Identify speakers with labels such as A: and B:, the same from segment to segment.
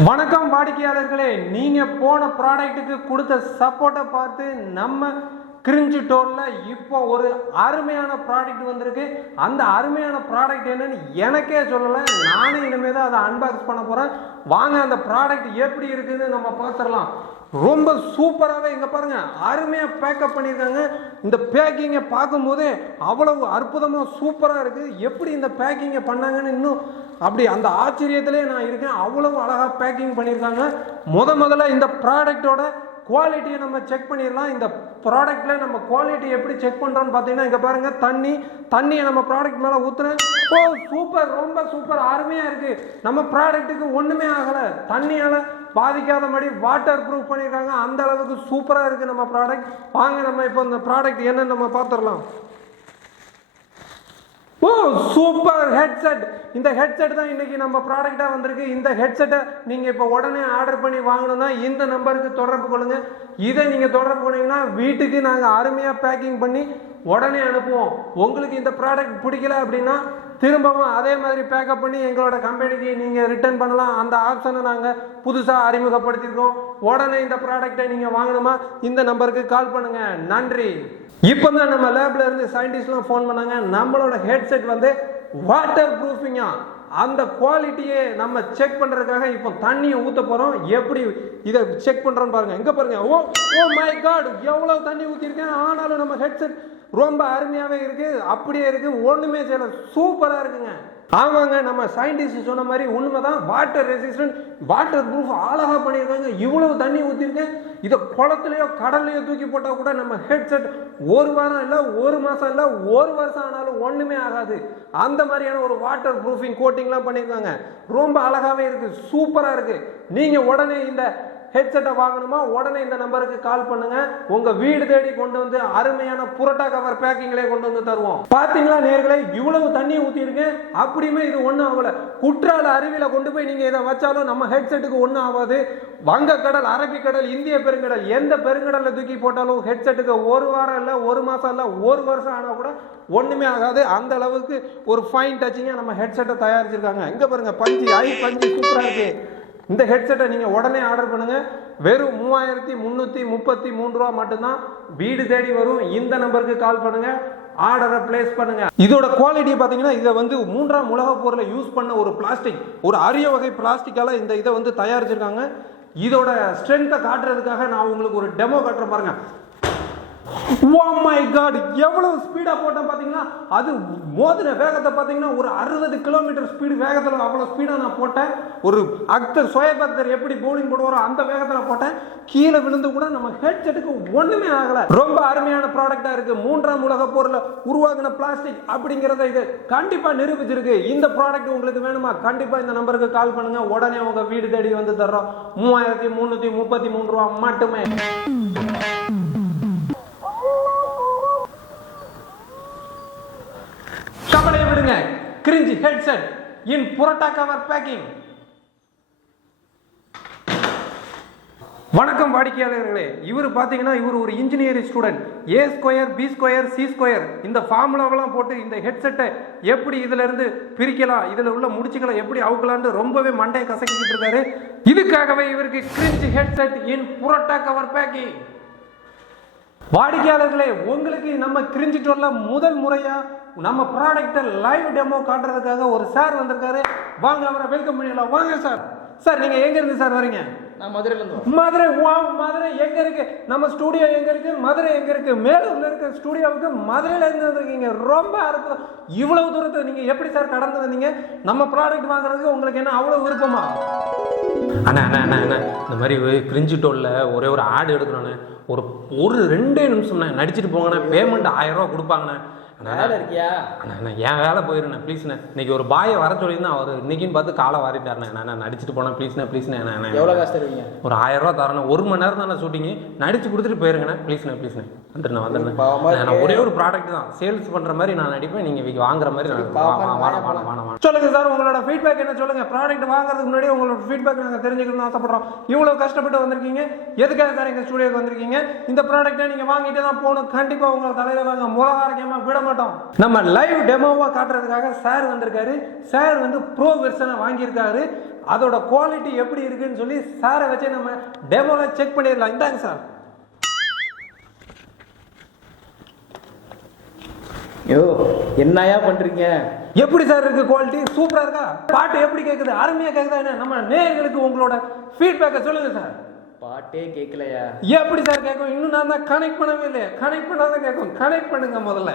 A: வணக்கம் வாடிக்கையாளர்களே நீங்க போன ப்ராடக்ட்டுக்கு கொடுத்த சப்போர்ட்டை பார்த்து நம்ம கிரிஞ்சு டோனில் இப்போ ஒரு அருமையான ப்ராடக்ட் வந்திருக்கு. அந்த அருமையான ப்ராடக்ட் என்னன்னு எனக்கே சொல்லலை. நானே இனிமேல் தான் அதை அன்பாக்ஸ் பண்ண போகிறேன் வாங்க அந்த ப்ராடக்ட் எப்படி இருக்குதுன்னு நம்ம பார்த்துடலாம். ரொம்ப சூப்பராகவே இங்கே பாருங்க அருமையாக பேக்கப் பண்ணியிருக்காங்க. இந்த பேக்கிங்கை பார்க்கும்போதே அவ்வளவு அற்புதமாக சூப்பராக இருக்குது எப்படி இந்த பேக்கிங்கை பண்ணாங்கன்னு இன்னும் அப்படி அந்த ஆச்சரியத்திலே நான் இருக்கேன். அவ்வளவு அழகாக பேக்கிங் பண்ணியிருக்காங்க. முத முதல்ல இந்த ப்ராடக்டோட குவாலிட்டியை நம்ம செக் பண்ணிடலாம். இந்த ப்ராடக்ட்டில் நம்ம குவாலிட்டி எப்படி செக் பண்ணுறோம்னு பார்த்தீங்கன்னா இங்கே பாருங்கள் தண்ணி தண்ணியை நம்ம ப்ராடக்ட் மேலே ஊற்றுறேன் ஓ சூப்பர் ரொம்ப சூப்பர் அருமையாக இருக்குது நம்ம ப்ராடக்ட்டுக்கு ஒன்றுமே ஆகலை. தண்ணியால் பாதிக்காத மாதிரி வாட்டர் ப்ரூஃப் பண்ணியிருக்காங்க. அந்த அளவுக்கு சூப்பராக இருக்குது நம்ம ப்ராடக்ட் வாங்க நம்ம இப்போ இந்த ப்ராடக்ட் என்னன்னு நம்ம பார்த்துடலாம். ஓ சூப்பர் ஹெட்செட் இந்த ஹெட்செட் தான் இன்னைக்கு நம்ம ப்ராடக்டாக வந்திருக்கு. இந்த ஹெட்செட்டை நீங்கள் இப்போ உடனே ஆர்டர் பண்ணி வாங்கணும்னா இந்த நம்பருக்கு தொடர்பு கொள்ளுங்க. இதை நீங்கள் தொடர்பு கொண்டீங்கன்னா வீட்டுக்கு நாங்கள் அருமையாக பேக்கிங் பண்ணி உடனே அனுப்புவோம். உங்களுக்கு இந்த ப்ராடக்ட் பிடிக்கல அப்படின்னா திரும்பவும் அதே மாதிரி பேக்கப் பண்ணி எங்களோட கம்பெனிக்கு நீங்கள் ரிட்டர்ன் பண்ணலாம். அந்த ஆப்ஷனை நாங்கள் புதுசாக அறிமுகப்படுத்தியிருக்கோம். உடனே இந்த ப்ராடக்டை நீங்கள் வாங்கணுமா? இந்த நம்பருக்கு கால் பண்ணுங்கள் நன்றி. இப்போ தான் நம்ம லேப்ல இருந்து சயின்டிஸ்ட்லாம் ஃபோன் பண்ணாங்க. நம்மளோட ஹெட்செட் வந்து வாட்டர் ப்ரூஃபிங்கா அந்த குவாலிட்டியை நம்ம செக் பண்ணுறதுக்காக இப்போ தண்ணியை ஊற்ற போகிறோம் எப்படி இதை செக் பண்ணுறோன்னு பாருங்க. எங்கே பாருங்க? ஓ ஓ மை காட் எவ்வளோ தண்ணி ஊற்றிருக்கேன் ஆனாலும் நம்ம ஹெட்செட் ரொம்ப அருமையாகவே இருக்குது அப்படியே இருக்குது ஒன்றுமே செய்யல. சூப்பராக இருக்குங்க. ஆமாங்க நம்ம சயின்டிஸ்ட் சொன்ன மாதிரி உண்மை தான் வாட்டர் ரெசிஸ்டன்ட் வாட்டர் ப்ரூஃப் அழகாக பண்ணியிருக்காங்க. இவ்வளவு தண்ணி ஊற்றிருக்கேன் இதை குளத்துலையோ கடல்லையோ தூக்கி போட்டால் கூட நம்ம ஹெட்செட் ஒரு வாரம் இல்லை ஒரு மாதம் இல்லை ஒரு வருஷம் ஆனாலும் ஒன்றுமே ஆகாது. அந்த மாதிரியான ஒரு வாட்டர் ப்ரூஃபிங் கோட்டிங்லாம் பண்ணியிருக்காங்க. ரொம்ப அழகாகவே இருக்குது சூப்பராக இருக்குது நீங்கள் உடனே இந்த ஹெட்செட்டை வாங்கணுமா? உடனே இந்த நம்பருக்கு கால் பண்ணுங்க. உங்க வீடு தேடி கொண்டு வந்து அருமையான புரோட்டா கவர் பேக்கிங்லேயே கொண்டு வந்து தருவோம். பாத்தீங்களா நேர்களை? இவ்வளவு தண்ணி ஊத்தி இருக்கேன் அப்படியுமே இது ஒன்றும் ஆகல. குற்றால அருவியில கொண்டு போய் நீங்க இதை வச்சாலும் நம்ம ஹெட்செட்டுக்கு ஒன்றும் ஆகாது. வங்கக்கடல் அரபிக்கடல் இந்திய பெருங்கடல் எந்த பெருங்கடல்ல தூக்கி போட்டாலும் ஹெட்செட்டுக்கு ஒரு வாரம் இல்ல ஒரு மாசம் இல்ல ஒரு வருஷம் ஆனா கூட ஒண்ணுமே ஆகாது. அந்த அளவுக்கு ஒரு ஃபைன் டச்சிங்காக நம்ம ஹெட்செட்டை தயாரிச்சிருக்காங்க. இங்க பாருங்க பஞ்சு ஐ பஞ்சு சூப்பரா இருக்கு. இந்த ஹெட்செட்டை நீங்கள் உடனே ஆர்டர் பண்ணுங்கள் வெறும் மூவாயிரத்தி முந்நூற்றி முப்பத்தி மூணு ரூபா மட்டும்தான் வீடு தேடி வரும். இந்த நம்பருக்கு கால் பண்ணுங்கள் ஆர்டரை பிளேஸ் பண்ணுங்க. இதோட குவாலிட்டி பார்த்தீங்கன்னா இதை வந்து மூன்றாம் உலக போரில் யூஸ் பண்ண ஒரு பிளாஸ்டிக் ஒரு அரிய வகை பிளாஸ்டிக்கால இந்த இதை வந்து தயாரிச்சிருக்காங்க. இதோட ஸ்ட்ரென்த்தை காட்டுறதுக்காக நான் உங்களுக்கு ஒரு டெமோ காட்டுறேன் பாருங்க. Oh மை காட் எவ்வளவு ஸ்பீடா போட்டேன் பாத்தீங்கன்னா அது மோதின வேகத்தை பாத்தீங்கன்னா ஒரு அறுபது கிலோமீட்டர் ஸ்பீடு வேகத்துல அவ்வளவு ஸ்பீடா நான் போட்டேன். ஒரு அக்தர் சோயப் அக்தர் எப்படி பவுலிங் போடுவாரோ அந்த வேகத்துல போட்டேன். கீழே விழுந்து கூட நம்ம ஹெட்செட்டுக்கு ஒண்ணுமே ஆகல. ரொம்ப அருமையான ப்ராடக்டா இருக்கு. மூன்றாம் உலக போர்ல உருவாகின பிளாஸ்டிக் அப்படிங்கறத இது கண்டிப்பா நிரூபிச்சிருக்கு. இந்த ப்ராடக்ட் உங்களுக்கு வேணுமா? கண்டிப்பா இந்த நம்பருக்கு கால் பண்ணுங்க. உடனே உங்க வீடு தேடி வந்து தர்றோம். மூவாயிரத்தி முன்னூத்தி முப்பத்தி மூணு ரூபா மட்டுமே. Headset headset in parotta cover packing. வணக்கம் வாடிக்கையாளர்களே. இவர் பார்த்தீங்கன்னா இவர் ஒரு engineering student A square B square C square இந்த ஃபார்முலாவெல்லாம் போட்டு இந்த ஹெட்செட்டை எப்படி இதிலிருந்து பிரிக்கலாம் இதில் உள்ள முடிச்சுக்கலாம் எப்படி அவுக்கலான்னு ரொம்பவே மண்டையை கசக்கிட்டு இருக்காரு. இதுக்காகவே இவருக்கு cringe headset in parotta cover packing. வாடிக்கையாளர்களே உங்களுக்கு நம்ம கிரிஞ்சிட்டோர்ல முதல் முறையா நம்ம ப்ராடக்டை லைவ் டெமோ காட்டுறதுக்காக ஒரு சார் வந்திருக்காரு. வாங்க அவரை வெல்கம் பண்ணிடலாம். வாங்க சார் சார் நீங்க எங்க இருந்து சார் வரீங்க?
B: நான் மதுரையில இருந்து
A: மதுரை வாவ் மதுரை எங்க இருக்கு? நம்ம ஸ்டூடியோ எங்க இருக்கு? மதுரை எங்க இருக்கு? மேலூர்ல இருக்க ஸ்டூடியோவுக்கு மதுரையில இருந்து வந்திருக்கீங்க. ரொம்ப அற்புதம். இவ்வளவு தூரத்தை நீங்க எப்படி சார் கடந்து வந்தீங்க? நம்ம ப்ராடக்ட் வாங்குறதுக்கு உங்களுக்கு என்ன அவ்வளவு விருப்பமா? அண்ணா அண்ணா அண்ணா அண்ணா. இந்த மாதிரி கிரிஞ்சு டோலில் ஒரே ஒரு ஆடு எடுக்கணுண்ணே ஒரு ஒரு ரெண்டே நிமிஷம்ண்ணே. நடிச்சிட்டு போங்கண்ணே. பேமெண்ட் ஆயிரம் ரூபா கொடுப்பாங்கண்ணே.
B: வேலை இருக்கியா?
A: அண்ணா அண்ணா என் வேலை போயிருண்ணே ப்ளீஸ்ண்ணே இன்னைக்கு ஒரு பாயை வர சொல்லியிருந்தா அவர் இன்னைக்குன்னு பார்த்து காலை வாரிட்டாருண்ணே. நான் நடிச்சிட்டு போனேன் ப்ளீஸ்ண்ணே ப்ளீஸ்ண்ணே அண்ணா
B: எவ்வளவு காசு தருவீங்க?
A: ஒரு ஆயிரம் ரூபா தரணும் ஒரு மணி நேரம் தானே ஷூட்டிங்கு நடிச்சு கொடுத்துட்டு போயிருங்கண்ணே. ப்ளீஸ்ண்ணே ப்ளீஸ்ண்ணே வந்துடுண்ணே வந்துடுண்ணே. நான் ஒரே ஒரு ப்ராடக்ட் தான். சேல்ஸ் பண்ற மாதிரி நான் நடிப்பேன். நீங்க இங்க வாங்குற மாதிரி நான்
B: பாவமா
A: வா- வா-
B: இருக்கு.
A: வாணா, வாணா, வாணா, வாணா. சொல்லுங்க சார் உங்களோட ஃபீட்பேக் என்ன சொல்லுங்க? ப்ராடக்ட் வாங்குறதுக்கு முன்னாடி உங்களோட ஃபீட்பேக் நாங்க தெரிஞ்சுக்கணும்னு ஆசைப்படுறோம். இவ்வளவு கஷ்டப்பட்டு வந்திருக்கீங்க. எதுக்காக சார் எங்க ஸ்டுடியோக்கு வந்திருக்கீங்க? இந்த ப்ராடக்ட்டை நீங்க வாங்கிட்டு தான் போகணும். கண்டிப்பா உங்க தலையில வாங்க முக ஆரோக்கியமா விட மாட்டோம். நம்ம லைவ் டெமோவா காட்டுறதுக்காக சார் வந்திருக்காரு. சார் வந்து ப்ரோ வெர்ஷனை வாங்கியிருக்காரு. அதோட குவாலிட்டி எப்படி இருக்குன்னு சொல்லி சாரை வச்சு நம்ம டெமோல செக் பண்ணிடலாம். இந்தாங்க சார்.
B: யோ என்னையா பண்றீங்க?
A: எப்படி சார் இருக்கு குவாலிட்டி சூப்பரா இருக்கா? பாட்டு எப்படி கேக்குது? அருமையா கேக்குதா என்ன? நம்ம நேயர்களுக்கு உங்களோட ஃபீட்பேக்கை சொல்லுங்க சார்.
B: பாட்டே கேட்கலையா
A: எப்படி சார் கேட்கும்? இன்னும் நான் தான் கனெக்ட் பண்ணவே இல்லையா. கனெக்ட் பண்ணாத கேட்கும். கனெக்ட் பண்ணுங்க முதல்ல.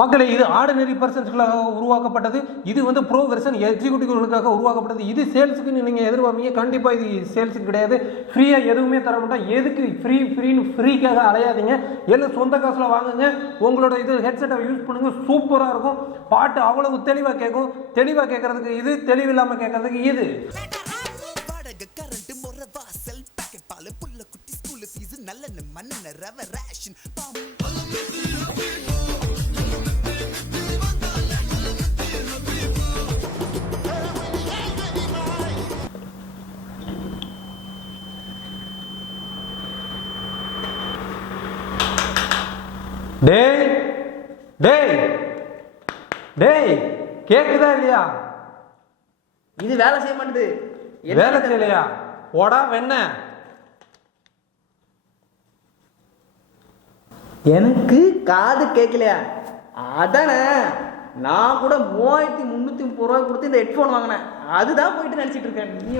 A: மக்களே இது ஆர்டினரி பர்சன்ஸ்களாக உருவாக்கப்பட்டது. இது வந்து ப்ரோ வெர்ஷன் எக்ஸிக்யூட்டிவ்களுக்காக உருவாக்கப்பட்டது. இது சேல்ஸுக்கு நீங்கள் எதிர்பார்ப்பீங்க. கண்டிப்பாக இது சேல்ஸுக்கு கிடையாது. ஃப்ரீயாக எதுவுமே தர மாட்டோம். எதுக்கு ஃப்ரீ ஃப்ரீன்னு ஃப்ரீக்காக அலையாதீங்க. எல்லாம் சொந்த காசில் வாங்குங்க. உங்களோட இது ஹெட்செட்டை யூஸ் பண்ணுங்கள் சூப்பராக இருக்கும். பாட்டு அவ்வளவு தெளிவாக கேட்கும். தெளிவாக கேட்கறதுக்கு இது தெளிவில்லாமல் கேட்கறதுக்கு இது.
C: ஸ்கூல் ஃபீஸ் நல்ல மண்ணெண்ண ரவ ரேஷன்
A: டேய் டேய் டேய் கேக்குதா இல்லையா?
B: இது வேலை செய்ய மாட்டுது.
A: வேலை செய்யலையா? ஓடா வெண்ண
B: எனக்கு காது கேட்கலையா அதானே நான் கூட மூவாயிரத்தி முந்நூற்றி முப்பது ரூபா கொடுத்து இந்த ஹெட்ஃபோன் வாங்கினேன். அதுதான் போயிட்டு நினச்சிட்டு இருக்கேன். நீ